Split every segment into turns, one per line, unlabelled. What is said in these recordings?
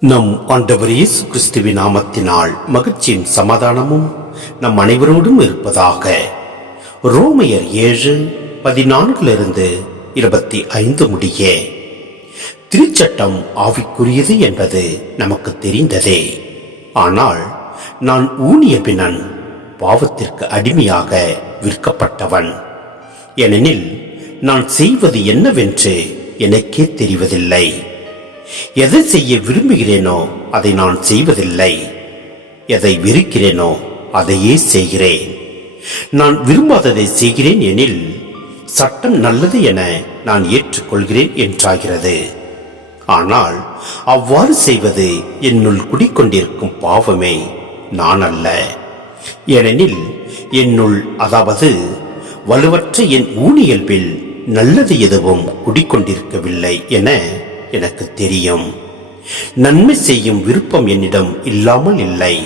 நம் ஆண்டவர் இயேசு கிறிஸ்துவின் நாமத்தினால் மகிழ்ச்சியின் சமாதானமும் நம் அனைவரோடும் இருப்பதாக. ரோமையர் ஏழு பதினான்கிலிருந்து இருபத்தி ஐந்து முடிய. திருச்சட்டம் ஆவிக்குரியது என்பது நமக்கு தெரிந்ததே. ஆனால் நான் ஊனிய பின்னன் பாவத்திற்கு அடிமையாக விற்கப்பட்டவன். ஏனெனில் நான் செய்வது என்னவென்று எனக்கே தெரிவதில்லை. எதை செய்ய விரும்புகிறேனோ அதை நான் செய்வதில்லை. எதை விருக்கிறேனோ அதையே செய்கிறேன். நான் விரும்பாததை செய்கிறேன் எனில் சட்டம் நல்லது என நான் ஏற்றுக்கொள்கிறேன் என்றாகிறது. ஆனால் அவ்வாறு செய்வது என்னுள் குடிக்கொண்டிருக்கும் பாவமே நான் அல்ல. ஏனெனில் என்னுள் அதாவது வலுவற்ற என் ஊனியல்பில் நல்லது எதுவும் குடிக்கொண்டிருக்கவில்லை என எனக்கு தெரியும். நன்மை செய்யும் விருப்பம் என்னிடம் இல்லாமல் இல்லை.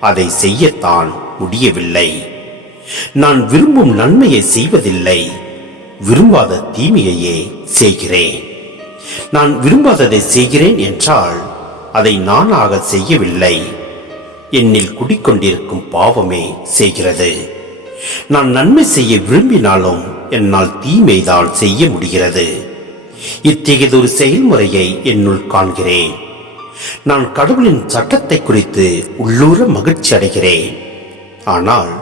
அதை செய்யத்தான் முடியவில்லை. நான் விரும்பும் நன்மையை செய்வதில்லை. விரும்பாத தீமையையே செய்கிறேன். நான் விரும்பாததை செய்கிறேன் என்றால் அதை நானாக செய்யவில்லை. என்னில் குடிக்கொண்டிருக்கும் பாவமே செய்கிறது. நான் நன்மை செய்ய விரும்பினாலும் என்னால் தீமைதான் செய்ய முடிகிறது. இத்தகையதொரு செயல்முறையை என்னுள் காண்கிறேன். நான் கடவுளின் சட்டத்தை குறித்து உள்ளூர மகிழ்ச்சி அடைகிறேன். ஆனால்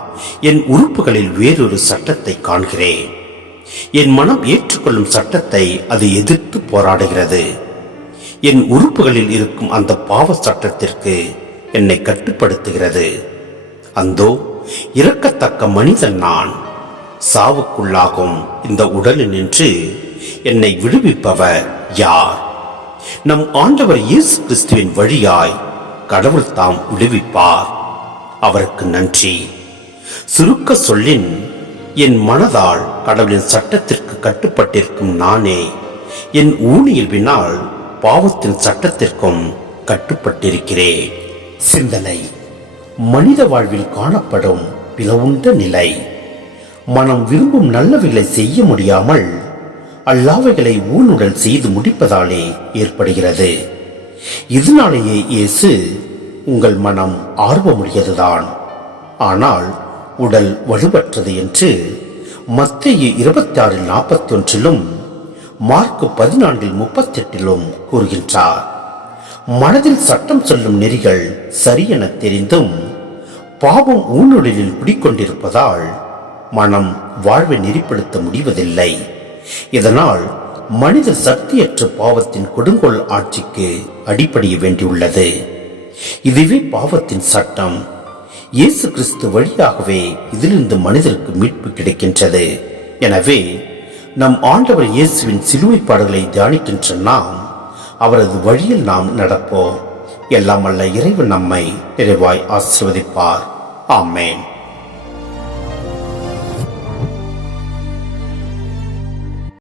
என் உறுப்புகளில் வேறொரு சட்டத்தை காண்கிறேன். என் மனம் ஏற்றுக்கொள்ளும் சட்டத்தை அது எதிர்த்து போராடுகிறது. என் உறுப்புகளில் இருக்கும் அந்த பாவ சட்டத்திற்கு என்னை கட்டுப்படுத்துகிறது. அந்தோ இறக்கத்தக்க மனிதன் நான். சாவுக்குள்ளாகும் இந்த உடலில் நின்று என்னை விடுவிப்பவர் யார்? நம் ஆண்டவர் இயேசு கிறிஸ்துவின் வழியாய் கடவுள் தாம் விடுவிப்பார். அவருக்கு நன்றி. சுருக்க சொல்லின் என் மனதால் கடவுளின் சட்டத்திற்கு கட்டுப்பட்டிருக்கும் நானே என் ஊனியல்பினால் பாவத்தின் சட்டத்திற்கும் கட்டுப்பட்டிருக்கிறேன். சிந்தனை. மனித வாழ்வில் காணப்படும் பிளவுண்ட நிலை. மனம் விரும்பும் நல்லவைகளை செய்ய முடியாமல் அல்லாவைகளை ஊனுடல் செய்து முடிப்பதாலே ஏற்படுகிறது. இதனாலேயே இயேசு உங்கள் மனம் ஆர்வமுடையதுதான். ஆனால் உடல் வலுவற்றது என்று மத்திய இருபத்தி நாற்பத்தொன்றிலும் நாற்பத்தி ஒன்றிலும் பதினான்கில் முப்பத்தி எட்டிலும் கூறுகின்றார். மனதில் சட்டம் சொல்லும் நெறிகள் சரியென தெரிந்தும் பாவம் ஊனுடலில் குடிக்கொண்டிருப்பதால் மனம் வாழ்வை நெறிப்படுத்த முடிவதில்லை. இதனால் மனித சக்தியற்ற பாவத்தின் கொடுங்கோல் ஆட்சிக்கு அடிப்படைய வேண்டியுள்ளது. இதுவே பாவத்தின் சட்டம். இயேசு கிறிஸ்து வழியாகவே இதிலிருந்து மனிதருக்கு மீட்பு கிடைக்கின்றது. எனவே நம் ஆண்டவர் இயேசுவின் சிலுவை பாடுகளை தியானிக்கின்ற நாம் அவரது வழியில் நாம் நடப்போம். எல்லாம் அல்ல இறைவன் நம்மை நிறைவாய் ஆசிர்வதிப்பார். ஆமேன்.